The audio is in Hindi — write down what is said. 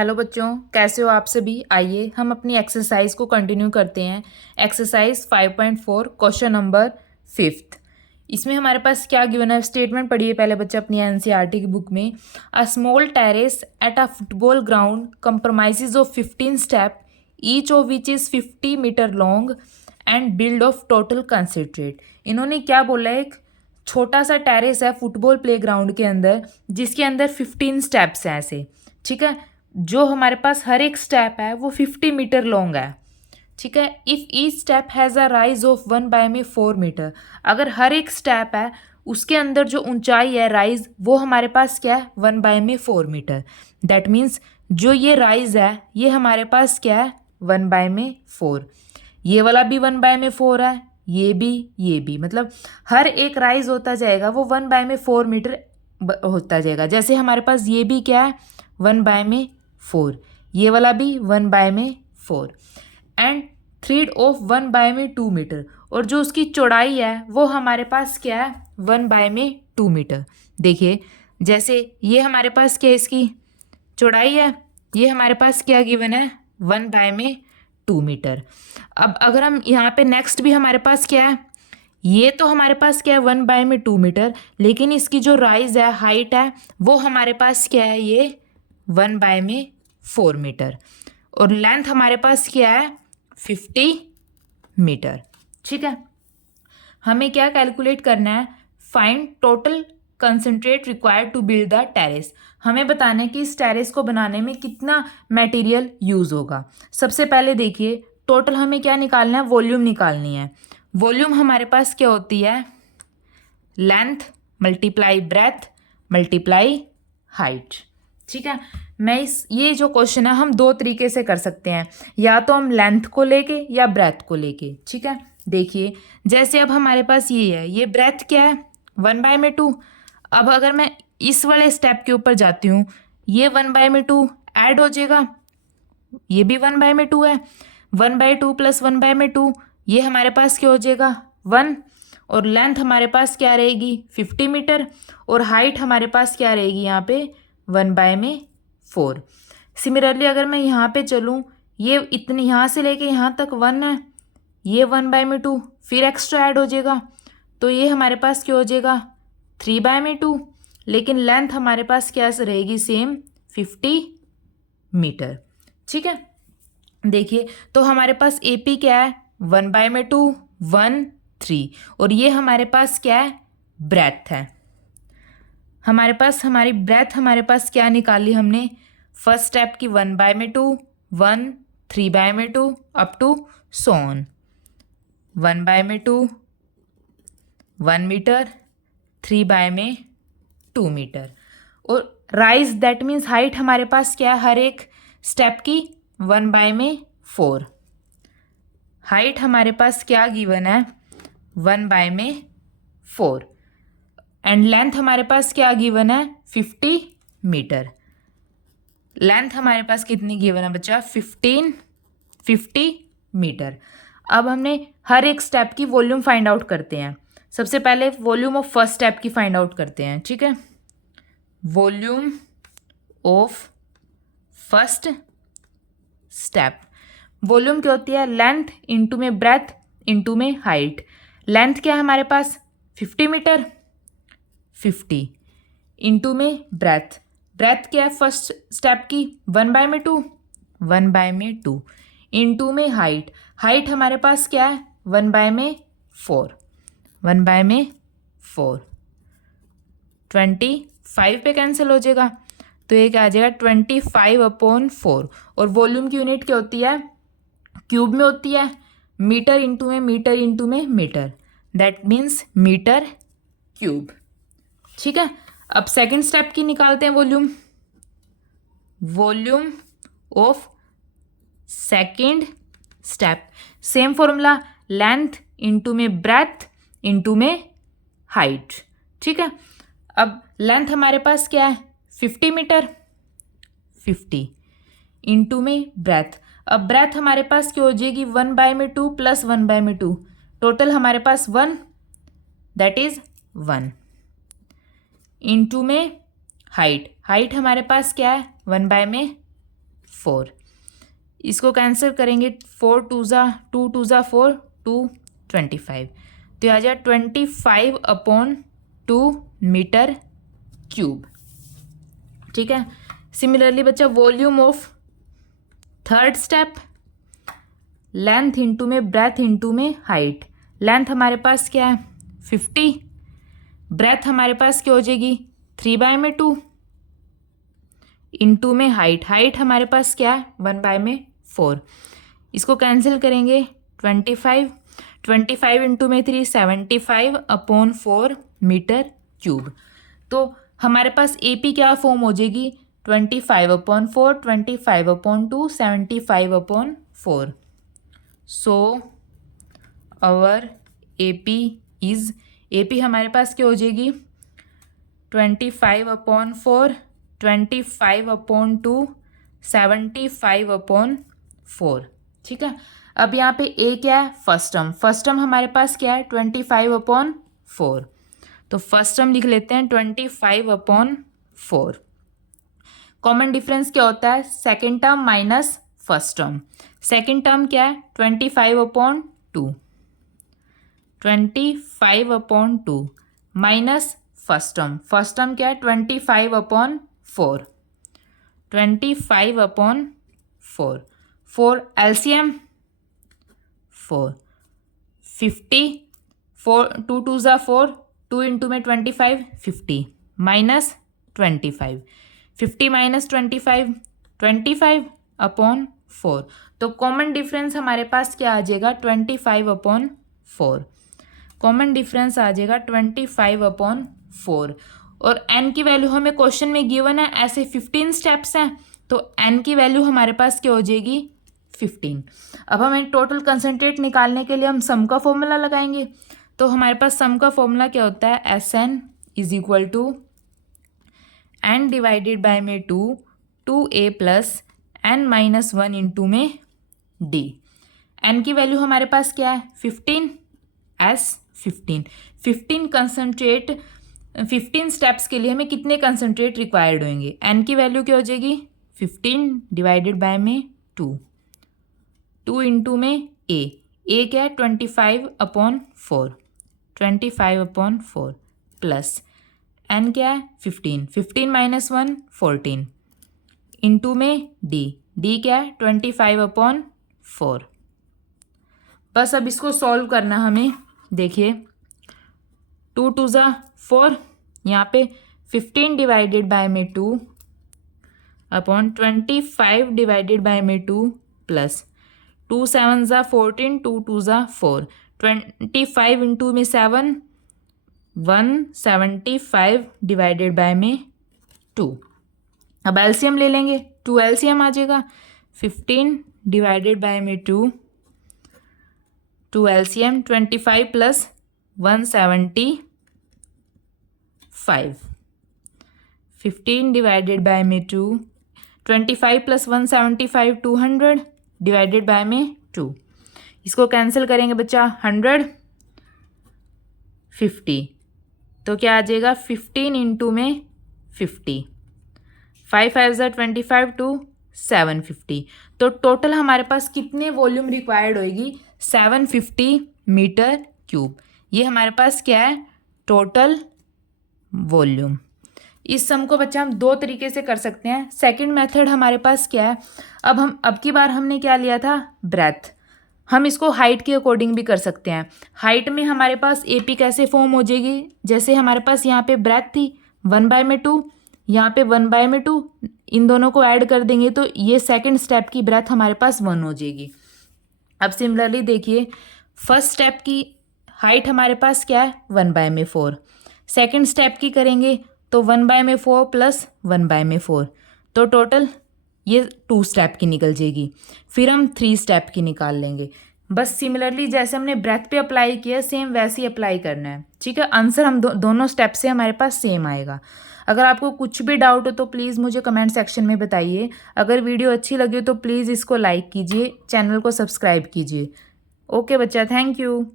हेलो बच्चों, कैसे हो आप सभी। आइए हम अपनी एक्सरसाइज को कंटिन्यू करते हैं। Exercise 5.4 question number 5। इसमें हमारे पास क्या गिवन है, स्टेटमेंट पढ़िए पहले बच्चे अपनी एनसीईआरटी की बुक में। A small terrace at a football ground compromises of 15 step, each of which is 50 metre long and build of total concentrate. इन्होंने क्या बोला है, एक छोटा सा टेरेस है फुटबॉल प्ले ग्राउंड के अंदर, जिसके अंदर 15 स्टेप्स हैं ऐसे, ठीक है। जो हमारे पास हर एक स्टेप है वो 50 मीटर लॉन्ग है, ठीक है। If each step has a rise of 1/4 metre, अगर हर एक स्टेप है उसके अंदर जो ऊंचाई है राइज वो हमारे पास क्या है 1/4 मीटर। दैट मीन्स जो ये राइज है ये हमारे पास क्या है 1/4। ये वाला भी 1/4 है, ये भी, मतलब हर एक राइज होता जाएगा वो 1/4 मीटर होता जाएगा। जैसे हमारे पास ये भी क्या है 1/4, ये वाला भी 1/4 एंड थ्रीड ऑफ 1/2 मीटर, और जो उसकी चौड़ाई है वो हमारे पास क्या है 1/2 मीटर। देखिए जैसे ये हमारे पास क्या इसकी चौड़ाई है, ये हमारे पास क्या गिवन है 1/2 मीटर। अब अगर हम यहाँ पे नेक्स्ट भी हमारे पास क्या है, ये तो हमारे पास क्या है 1/2 मीटर, लेकिन इसकी जो राइज है हाइट है वो हमारे पास क्या है ये 1/4 मीटर, और लेंथ हमारे पास क्या है 50 मीटर, ठीक है। हमें क्या कैलकुलेट करना है, find total concentrate required to build the terrace. हमें बताना है कि इस टेरेस को बनाने में कितना मटेरियल यूज़ होगा। सबसे पहले देखिए टोटल हमें क्या निकालना है, वॉल्यूम निकालनी है। वॉल्यूम हमारे पास क्या होती है, length multiply breath multiply height, ठीक है। ये जो क्वेश्चन है हम दो तरीके से कर सकते हैं, या तो हम लेंथ को लेके या ब्रेथ को लेके, ठीक है। देखिए जैसे अब हमारे पास ये है, ये ब्रेथ क्या है 1/2। अब अगर मैं इस वाले स्टेप के ऊपर जाती हूँ, ये 1/2 ऐड हो जाएगा, ये भी 1/2 है, 1/2 प्लस 1/2 ये हमारे पास क्या हो जाएगा 1, और लेंथ हमारे पास क्या रहेगी 50 मीटर, और हाइट हमारे पास क्या रहेगी यहाँ पे 1/4। सिमिलरली अगर मैं यहाँ पे चलूँ, ये इतनी यहाँ से लेके यहाँ तक 1 है, ये 1/2 फिर एक्स्ट्रा ऐड हो जाएगा, तो ये हमारे पास क्या हो जाएगा 3/2, लेकिन लेंथ हमारे पास क्या रहेगी सेम 50 मीटर, ठीक है। देखिए तो हमारे पास AP क्या है 1/2 1 3, और ये हमारे पास क्या है ब्रेथ है। हमारे पास हमारी ब्रेथ हमारे पास क्या निकाली हमने, फर्स्ट स्टेप की 1/2 1 3/2 अप टू सोन 1/2 1 मीटर 3/2 मीटर, और राइज दैट मीन्स हाइट हमारे पास क्या है हर एक स्टेप की 1/4। हाइट हमारे पास क्या गिवन है 1/4, एंड लेंथ हमारे पास क्या गिवन है 50 मीटर। लेंथ हमारे पास कितनी गिवन है बच्चा 50 मीटर। अब हमने हर एक स्टेप की वॉल्यूम फाइंड आउट करते हैं। सबसे पहले वॉल्यूम ऑफ फर्स्ट स्टेप की फाइंड आउट करते हैं, ठीक है। Volume of first step, volume क्या होती है लेंथ इंटू में ब्रेथ इंटू में हाइट। लेंथ क्या है हमारे पास 50 मीटर, 50 इंटू में ब्रेथ, ब्रेथ क्या है फर्स्ट स्टेप की 1/2 इंटू में हाइट, हाइट हमारे पास क्या है 1/4 25 पे कैंसिल हो जाएगा, तो ये क्या आ जाएगा 25/4, और वॉल्यूम की यूनिट क्या होती है क्यूब में होती है, मीटर इंटू में मीटर इंटू में metre, that means metre cube, ठीक है। अब सेकंड स्टेप की निकालते हैं volume. Volume of second step, same formula length into में ब्रेथ इंटू में हाइट, ठीक है। अब लेंथ हमारे पास क्या है 50 मीटर, 50 इंटू में ब्रेथ, अब ब्रेथ हमारे पास क्या हो जाएगी 1/2 प्लस 1/2, टोटल हमारे पास 1, दैट इज 1 इंटू में हाइट, हाइट हमारे पास क्या है 1/4, 4, इसको कैंसिल करेंगे 4 2 ज़ा 2 2 ज़ा 4 2 25, तो आ जाए 25/2 मीटर क्यूब। ठीक है। सिमिलरली बच्चा volume of third step, length into में ब्रेथ इंटू में हाइट। लेंथ हमारे पास क्या है 50, ब्रेथ हमारे पास क्या हो जाएगी 3/2 इंटू में हाइट, हाइट हमारे पास क्या है 1/4, इसको कैंसिल करेंगे 25 इंटू में 3 75/4 मीटर क्यूब। तो हमारे पास AP क्या फॉर्म हो जाएगी 25/4 25/2 75/4। सो आवर AP हमारे पास क्या हो जाएगी 25/4 25/2 75/4। ठीक है। अब यहाँ पे A क्या है फर्स्ट टर्म हमारे पास क्या है 25/4, तो फर्स्ट टर्म लिख लेते हैं 25/4। कॉमन डिफरेंस क्या होता है second term minus first term. Second term क्या है 25/2 25/2 माइनस फर्स्ट टर्म क्या है 25/4 25/4 4 LCM 4 50 4 2 2 ज़ा 4 2 इंटू में 25 50 माइनस 25 50 माइनस 25/4, तो कॉमन डिफरेंस हमारे पास क्या आ जाएगा 25/4। कॉमन डिफरेंस आ जाएगा 25/4। और n की वैल्यू हमें क्वेश्चन में गिवन है, ऐसे 15 स्टेप्स हैं, तो n की वैल्यू हमारे पास क्या हो जाएगी 15। अब हमें टोटल कंसंट्रेट निकालने के लिए हम सम का फॉर्मूला लगाएंगे। तो हमारे पास सम का फॉर्मूला क्या होता है SN is equal to n divided by में 2a plus n minus 1 into में d। n की वैल्यू हमारे पास क्या है 15 15 कंसंट्रेट 15 स्टेप्स के लिए हमें कितने कंसंट्रेट रिक्वायर्ड होंगे। n की वैल्यू क्या हो जाएगी 15 डिवाइडेड बाय में 2 इंटू में a क्या है 25/4 प्लस n क्या है 15 माइनस 1 14 इंटू में d क्या है 25/4। बस अब इसको सॉल्व करना हमें। देखिए 2 2 ज़ा 4, यहाँ पे 15 डिवाइडेड बाय में 2 अपॉन 25 डिवाइडेड बाय में 2 प्लस 2 7 ज़ा 14 2 2 ज़ा 4 25 इंटू में 7 175 डिवाइडेड बाय में 2। अब एलसीएम ले लेंगे 2 एलसीएम आ जाएगा 15 डिवाइडेड बाय में 2 एलसीएम 25 प्लस 175 15 डिवाइडेड बाय में 2 25 प्लस 175 200 डिवाइडेड बाय में 2। इसको कैंसिल करेंगे बच्चा 100 50, तो क्या आ जाएगा 15 इंटू में 50 5 5 ज़ा 25 टू 750। तो टोटल हमारे पास कितने वॉल्यूम रिक्वायर्ड होएगी 750 मीटर क्यूब। ये हमारे पास क्या है टोटल वॉल्यूम। इस सम को बच्चा हम दो तरीके से कर सकते हैं। सेकंड मेथड हमारे पास क्या है, अब की बार हमने क्या लिया था ब्रेथ, हम इसको हाइट के अकॉर्डिंग भी कर सकते हैं। हाइट में हमारे पास AP कैसे फॉर्म हो जाएगी, जैसे हमारे पास यहाँ पे ब्रेथ थी 1/2, यहाँ पे 1/2, इन दोनों को ऐड कर देंगे तो ये सेकंड स्टेप की ब्रेथ हमारे पास 1 हो जाएगी। अब सिमिलरली देखिए फर्स्ट स्टेप की हाइट हमारे पास क्या है 1/4, सेकंड स्टेप की करेंगे तो 1/4 प्लस 1/4, तो टोटल ये 2 स्टेप की निकल जाएगी। फिर हम 3 स्टेप की निकाल लेंगे। बस सिमिलरली जैसे हमने ब्रेथ पे अप्लाई किया सेम वैसे ही अप्लाई करना है। ठीक है, आंसर हम दोनों स्टेप से हमारे पास सेम आएगा। अगर आपको कुछ भी डाउट हो तो प्लीज़ मुझे कमेंट सेक्शन में बताइए। अगर वीडियो अच्छी लगी तो प्लीज़ इसको लाइक कीजिए, चैनल को सब्सक्राइब कीजिए। ओके बच्चा, थैंक यू।